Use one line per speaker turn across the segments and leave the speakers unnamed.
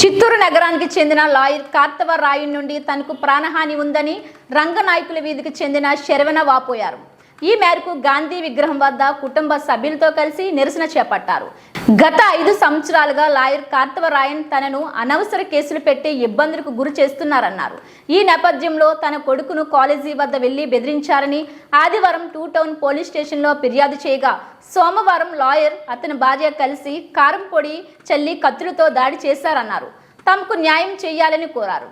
చిత్తూరు నగరానికి చెందిన లాయర్ కార్తవ రాయు నుండి తనకు ప్రాణహాని ఉందని రంగనాయకుల వీధికి చెందిన శరవణ వాపోయారు. ఈ మేరకు గాంధీ విగ్రహం వద్ద కుటుంబ సభ్యులతో కలిసి నిరసన చేపట్టారు. గత ఐదు సంవత్సరాలుగా లాయర్ కార్తవరాయన్ తనను అనవసర కేసులు పెట్టి ఇబ్బందులకు గురి చేస్తున్నారన్నారు. ఈ నేపథ్యంలో తన కొడుకును కాలేజీ వద్ద వెళ్ళి బెదిరించారని ఆదివారం టూ టౌన్ పోలీస్ స్టేషన్లో ఫిర్యాదు చేయగా సోమవారం లాయర్ అతని భార్య కలిసి కారం పొడి చల్లి కత్తులతో దాడి చేశారన్నారు. తమకు న్యాయం చేయాలని కోరారు.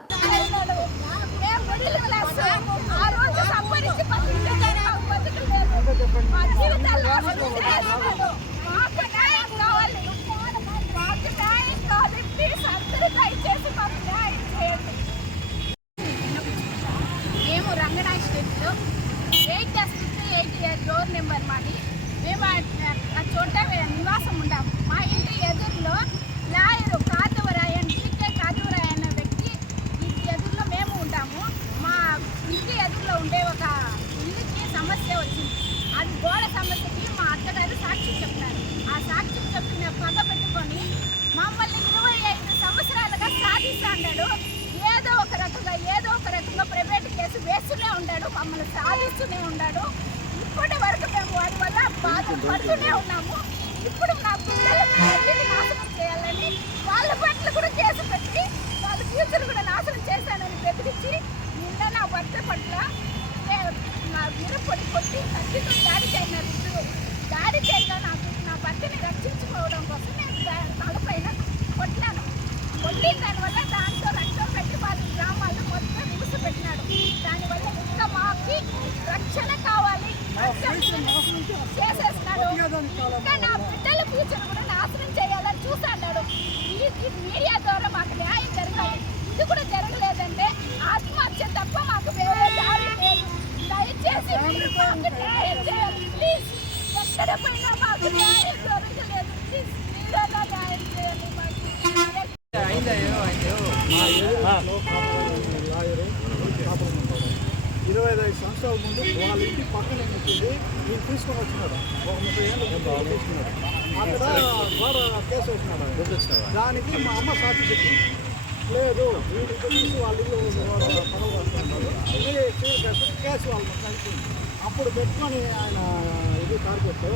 రంగనాయ స్ట్రీట్లో eight fifty eight door number మాది. మేము ఆ- ఆ చోట నివాసం ఉంటాము మా ఇంటి ఎదురులో లాయరు కాతవరాయన్ టీకే కాతవరాయ్ అనే వ్యక్తి ఇంటి ఎదురులో మేము ఉంటాము మా ఇంటి ఎదురులో ఉండే ఒక ఇల్లుకి సమస్య వచ్చింది అది గోడ సమస్యకి మా అత్తగారు సాక్షి చెప్తారు ఆ సాక్షి చెప్పిన పగ పెట్టుకొని మమ్మల్ని ఇరవై ఐదు సంవత్సరాలుగా సాధిస్తాడు ఏదో ఒక రకంగా ఏదో ఒక రకంగా ప్రైవేట్ కేసు ఉండాడు ఉన్నాడు మమ్మల్ని సాధిస్తూనే ఉన్నాడు ఇప్పటి వరకు మేము వారి వల్ల బాధపడుతూనే ఉన్నాము. ఇప్పుడు నా పిల్లలు పెళ్ళిని నాశనం చేయాలని వాళ్ళ పట్ల కూడా చేసి పెట్టి వాళ్ళ ఫ్యూచర్ కూడా నాశనం చేశానని బెదిరించి నిన్న నా భర్త పట్ల నే- నా విరపొడి కొట్టి కత్తితో దాడి చేయన్నారు ఇద్దరు. దాడి చేయగా నాకు నా భర్తని రక్షించుకోవడం కోసం నేను తలపైన కొట్టాను. కొట్టిన దానివల్ల దాని ఇంకా నా బిడ్డల ఫ్యూచర్ కూడా నాశనం చేయాలని చూస్తున్నాడు ఈ ఈ మీడియా ద్వారా మాకు న్యాయం జరగాలి. ఇది కూడా జరగలేదంటే ఆత్మహత్య తప్ప మాకు వేరే దారి లేదు. దయచేసి మాకు న్యాయం చేయాలి. ప్లీజ్ ఎక్కడ పోయినా మాకు న్యాయం జరగలేదు. ప్లీజ్ మీరైనా న్యాయం చేయాలి మాకు?
లాయరు కాపురం ఉంటాడు ఇరవై ఐదు సంవత్సరాల ముందు వాళ్ళ ఇంటి పక్కన ఉంటుంది వీళ్ళు తీసుకొని వచ్చినాడు. ఒక ముప్పై ఏళ్ళు తీసుకున్నాడు. అక్కడ గోడ కేసు వేసినాడు. దానికి మా అమ్మ సాక్షి చెప్పింది. లేదు వీళ్ళు వాళ్ళ ఇల్లు పనులు కట్టుకుంటారు ఇది కేసు వాళ్ళు అప్పుడు పెట్టుకొని ఆయన ఇది టార్గెట్.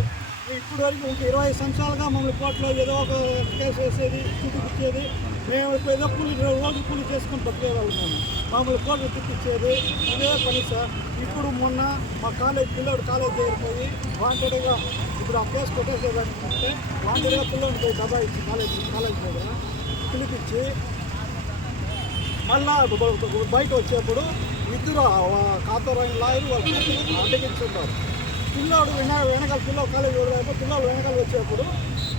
ఇప్పుడు వరకు ఇంక ఇరవై సంవత్సరాలుగా మమ్మల్ని కోర్టులో ఏదో ఒక కేసు వేసేది చూపించేది మేము ఇప్పుడు ఏదో కూలి రోజు కూలి చేసుకొని బతికేవాళ్ళం మామూలు కోళ్ళు తిప్పించేది. ఇదే పని సార్ ఇప్పుడు మొన్న మా కాలేజ్ పిల్లోడు కాలేజ్ దగ్గర వాంటెడ్గా ఇప్పుడు ఆ కేసు కొట్టేసేదానికంటే వాంటెడ్గా పిల్లోడికి పోయి దబా ఇచ్చి కాలేజ్ కాలేజ్ దగ్గర పిలిపించి మళ్ళా బయట వచ్చేప్పుడు ఇద్దరు కాతరాని లాయరు వాళ్ళు అడ్డగించుంటారు. పిల్లోడు వెన వెనకాల పిల్లలు కాలేజ్ వెళ్ళాక పిల్లలు వెనకాల వచ్చేప్పుడు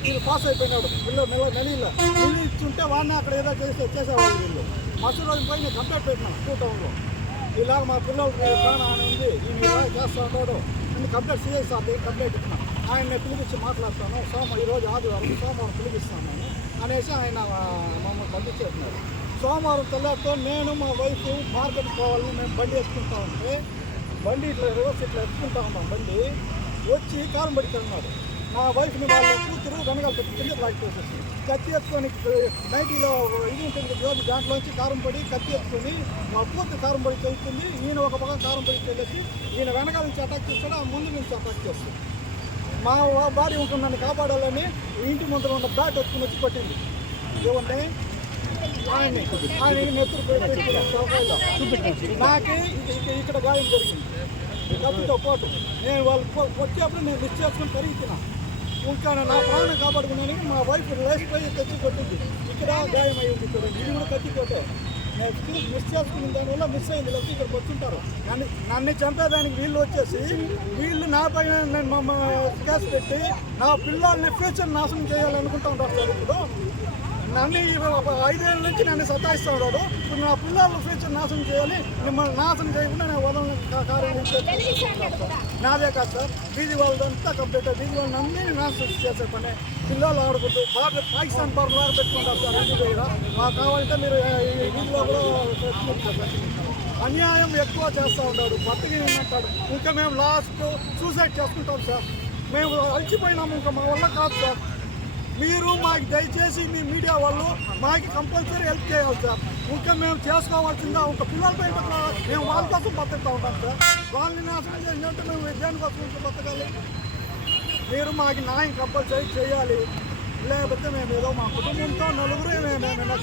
వీళ్ళు పాస్ అయిపోయినాడు. పిల్లలు నెల నెల నెల ఇచ్చుంటే వాడిని అక్కడ ఏదో చేసి చేసేవాళ్ళు వీళ్ళు. మరుసటి రోజు పోయి నేను కంప్లైంట్ పెట్టినాను టూ టౌన్లో ఇలాగ మా పిల్లలకి ప్రాణం అని ఉంది ఈయన ఇలా చేస్తూ ఉన్నాడు నేను కంప్లైంట్ సీఎస్ సార్ దగ్గర కంప్లైంట్ ఇచ్చిన. ఆయన పిలిపించి మాట్లాడతాను. సోమ ఈరోజు ఆదివారం సోమవారం పిలిపిస్తాను అనేసి ఆయన మమ్మల్ని పంపించేస్తున్నారు సోమవారం తెల్లారితో నేను మా వైఫ్ మార్కెట్ పోవాలని మేము బండి వేసుకుంటా ఉంటే బండి ఇట్లా రివర్స్ ఇట్లా ఎత్తుకుంటా ఉన్నాం బండి. వచ్చి కారం పడికెళ్ళినాడు మా వైఫ్ని వాళ్ళ కూతురు వెనకాల పెట్టి కింద చేసేసి. కత్తి ఎత్తుకొని నైటీలో ఇది ఉంటుంది రోజు దాంట్లోంచి కారం పొడి కత్తి ఎత్తుకొని మా కూతురు కారం పొడి చెల్లుతుంది ఈయన ఒక పక్క కారం పొడి చెల్లేసి ఈయన వెనకాల నుంచి అటాక్ చేస్తాడు ఆ ముందు నుంచి అటాక్ చేస్తుంది మా భార్య ఉంటుంది నన్ను కాపాడాలని ఇంటి ముందర ఉన్న బ్యాట్ ఎత్తుకుని వచ్చి కొట్టింది. ఏమంటే ఆయన్ని ఆయన నెత్తురు పెట్టి ఇక్కడ గాయం జరిగింది. డబ్బుతో పాటు నేను వాళ్ళు వచ్చేప్పుడు నేను మిస్ చేసుకుని పెరుగుతున్నాను ఇంకా నా ప్రాణం కాపాడుకున్నాను మా వైఫ్ లైఫ్ పై కత్తి కొట్టింది ఇక్కడ గాయం అయ్యింది ఇక్కడ ఇది కూడా కత్తి కొట్టాం నేను చూసి మిస్ చేసుకున్న దానివల్ల మిస్ అయింది లేకపోతే ఇక్కడికి వచ్చుంటారు నన్ను నన్ను చంపేదానికి వీళ్ళు వచ్చేసి వీళ్ళు నా పైన నేను మా మా కేసు పెట్టి నా పిల్లల్ని ఫ్యూచర్ నాశనం చేయాలనుకుంటా ఉంటారు ఇప్పుడు నన్ను ఐదేళ్ళ నుంచి నన్ను సతాయిస్తా ఉన్నాడు ఇప్పుడు నా పిల్లల ఫ్యూచర్ నాశనం చేయాలి. మిమ్మల్ని నాశనం చేయకుండా నేను వదలని కార్యక్రమం కార్యం నాదే కాదు సార్. వీధి వాళ్ళంతా కంప్లీట్ వీధి వాళ్ళని అన్నీ నాశనం చేసే పని. పిల్లలు ఆడుకుంటూ బాగా పాకిస్తాన్ బాబు పెట్టుకుంటారు సార్ ఇంటి దగ్గర మాకు కావాలంటే మీరు వీధిలో కూడా అన్యాయం ఎక్కువ చేస్తూ ఉంటాడు బతికి అంటాడు ఇంకా మేము లాస్ట్ సూసైడ్ చేసుకుంటాం సార్. మేము అలసిపోయినాము. ఇంకా మా వల్ల కాదు సార్. మీరు మాకు దయచేసి మీ మీడియా వాళ్ళు మాకు కంపల్సరీ హెల్ప్ చేయాలి సార్. ఇంకా మేము చేసుకోవాల్సిందా? ఒక పిల్లలపై పట్ల మేము వాళ్ళ కోసం బతుకుతూ ఉంటాం సార్. వాళ్ళని నాశనం చేసినట్టు మేము దేనికోసం ఇంకా బతకాలి. మీరు మాకు న్యాయం కంపల్సరీ చేయాలి. లేకపోతే మేము ఏదో మా కుటుంబంతో నలుగురు మేము ఏమైనా